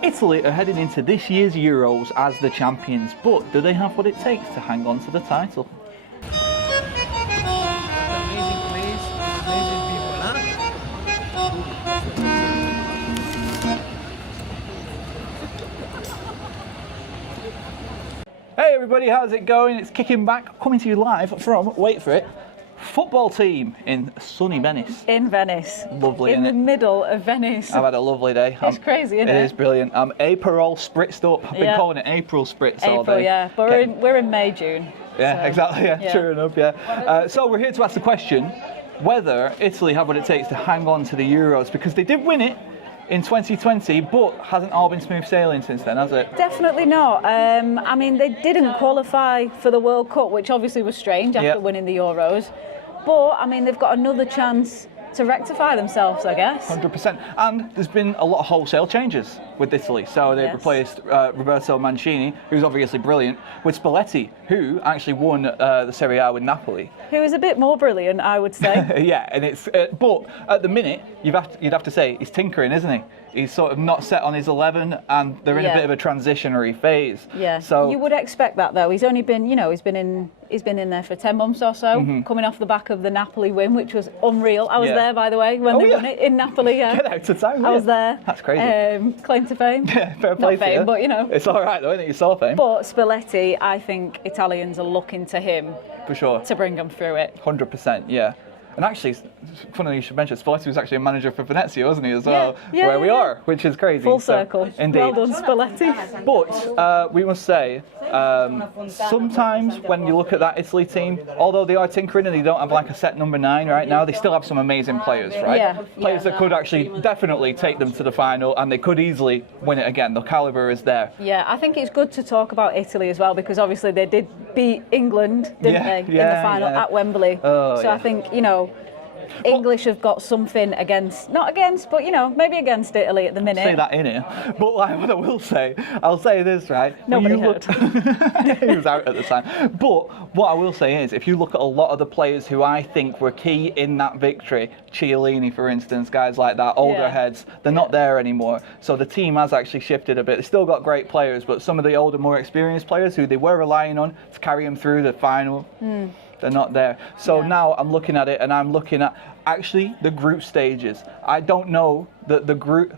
Italy are heading into this year's Euros as the champions, but do they have what it takes to hang on to the title? Amazing place, amazing people, huh? Hey everybody, how's it going? It's Kicking Back, coming to you live from, wait for it, football team in sunny Venice. In Venice. Lovely, in innit? the middle of Venice. I've had a lovely day. It's crazy, isn't it? It is brilliant. I'm April spritzed up. I've been calling it April spritz all day. April, yeah. But we're in May, June. Yeah, so, exactly. Yeah, true enough. Yeah. So we're here to ask the question whether Italy have what it takes to hang on to the Euros, because they did win it in 2020, but hasn't all been smooth sailing since then, has it? Definitely not. I mean, they didn't qualify for the World Cup, which obviously was strange after winning the Euros. But, I mean, they've got another chance to rectify themselves, I guess. 100%. And there's been a lot of wholesale changes with Italy. So they've replaced Roberto Mancini, who's obviously brilliant, with Spalletti, who actually won the Serie A with Napoli. Who is a bit more brilliant, I would say. Yeah, and it's but at the minute you'd have to say he's tinkering, isn't he? He's sort of not set on his 11, and they're in a bit of a transitionary phase. Yeah. So you would expect that, though. He's only been, he's been in there for 10 months or so, coming off the back of the Napoli win, which was unreal. I was there, by the way, when they won it in Napoli. Yeah. Get out of town. I was there. That's crazy. Claim to fame. Yeah, fair play Not fame, you. but it's all right though, isn't it? You saw fame. But Spalletti, I think Italians are looking to him for sure to bring them through it. 100%, yeah. And actually, funny you should mention, Spalletti was actually a manager for Venezia, wasn't he, as well? Where we are, which is crazy. Full circle. Indeed. Well done, Spalletti. But we must say, sometimes when you look at that Italy team, although they are tinkering and they don't have like a set number 9 right now, they still have some amazing players, right? Yeah. Players that could actually definitely take them to the final, and they could easily win it again. The calibre is there. Yeah, I think it's good to talk about Italy as well, because obviously they did beat England, didn't they, in the final at Wembley. So I think, English have got something not against, but maybe against Italy at the minute. Say that in here. But like, what I will say, I'll say this, right? Nobody heard. He was out at the time. But what I will say is, if you look at a lot of the players who I think were key in that victory, Chiellini, for instance, guys like that, older heads, they're not there anymore. So the team has actually shifted a bit. They've still got great players, but some of the older, more experienced players who they were relying on to carry them through the final, they're not there. So now I'm looking at it, and I'm looking at actually the group stages. I don't know that the group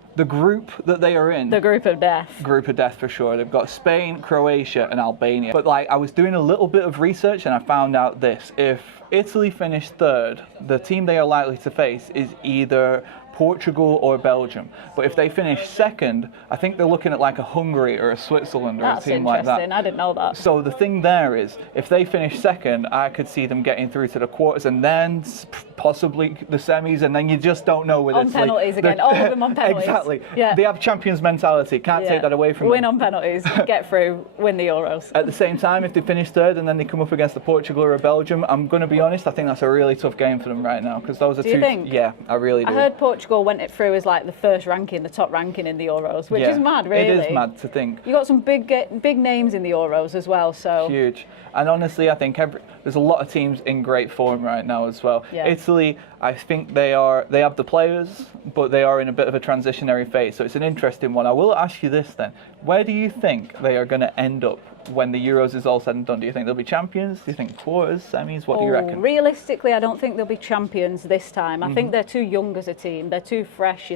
that they are in. The group of death. Group of death for sure. They've got Spain, Croatia, and Albania. But like, I was doing a little bit of research, and I found out this: if Italy finish third, the team they are likely to face is either Portugal or Belgium. But if they finish second, I think they're looking at like a Hungary or a Switzerland or a team like that. That's interesting. I didn't know that. So the thing there is, if they finish second, I could see them getting through to the quarters and then possibly the semis, and then you just don't know with Italy. On penalties again. All of them on penalties. Exactly. Yeah. They have champions mentality. Can't take that away from them. Win on penalties, get through, win the Euros. At the same time, if they finish third and then they come up against the Portugal or a Belgium, I'm going to be honest, I think that's a really tough game for them right now, because those are Do you think? Yeah, I really do. I heard Portugal went it through as like the first ranking, the top ranking in the Euros, which is mad, really. It is mad to think. You got some big names in the Euros as well, so huge. And honestly, I think there's a lot of teams in great form right now as well. Yeah. Italy, I think they have the players, but they are in a bit of a transitionary phase. So it's an interesting one. I will ask you this then: where do you think they are going to end up when the Euros is all said and done? Do you think they'll be champions? Do you think quarters, semis? What do you reckon? Realistically, I don't think they'll be champions this time. I think they're too young as a team. They're too fresh,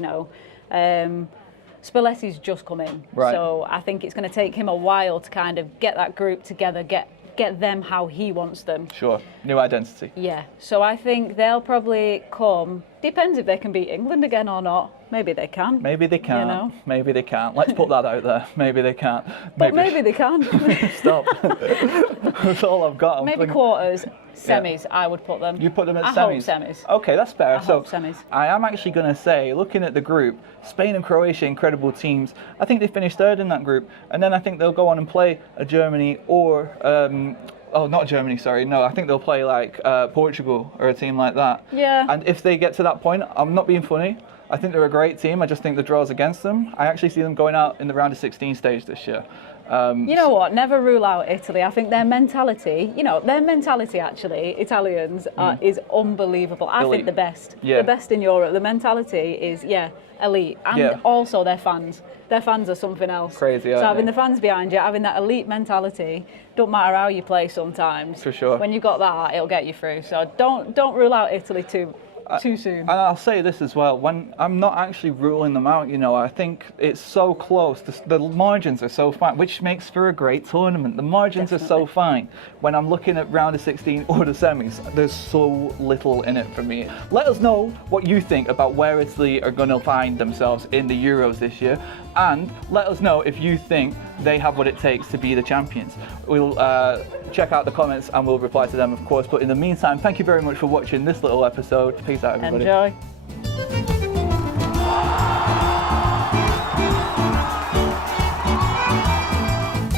Spalletti's just come in, so I think it's going to take him a while to kind of get that group together, get them how he wants them. Sure, new identity. Yeah, so I think they'll probably come. Depends if they can beat England again or not. Maybe they can. Maybe they can't. Maybe they can't. Let's put that out there. Maybe they can't. But maybe they can. Stop. That's all I've got. Maybe quarters, semis. I would put them. You put them at semis. I hope semis. Okay, that's fair. I hope semis. I am actually going to say, looking at the group, Spain and Croatia, incredible teams. I think they finished third in that group, and then I think they'll go on and play a Germany or. Oh, not Germany, sorry. No, I think they'll play like Portugal or a team like that. Yeah. And if they get to that point, I'm not being funny, I think they're a great team. I just think the draw's against them. I actually see them going out in the round of 16 stage this year. You know what? Never rule out Italy. I think their mentality, actually, Italians, is unbelievable. I think the best. Yeah. The best in Europe. The mentality is, elite. And also their fans. Their fans are something else. Crazy, so having the fans behind you, having that elite mentality, don't matter how you play sometimes. For sure. When you've got that, it'll get you through. So don't rule out Italy too soon. And I'll say this as well, when I'm not actually ruling them out, I think it's so close, the margins are so fine, which makes for a great tournament. The margins are so fine. When I'm looking at round of 16 or the semis, there's so little in it for me. Let us know what you think about where Italy are going to find themselves in the Euros this year, and let us know if you think they have what it takes to be the champions. We'll check out the comments and we'll reply to them, of course. But in the meantime, thank you very much for watching this little episode. Peace out, everybody. Enjoy.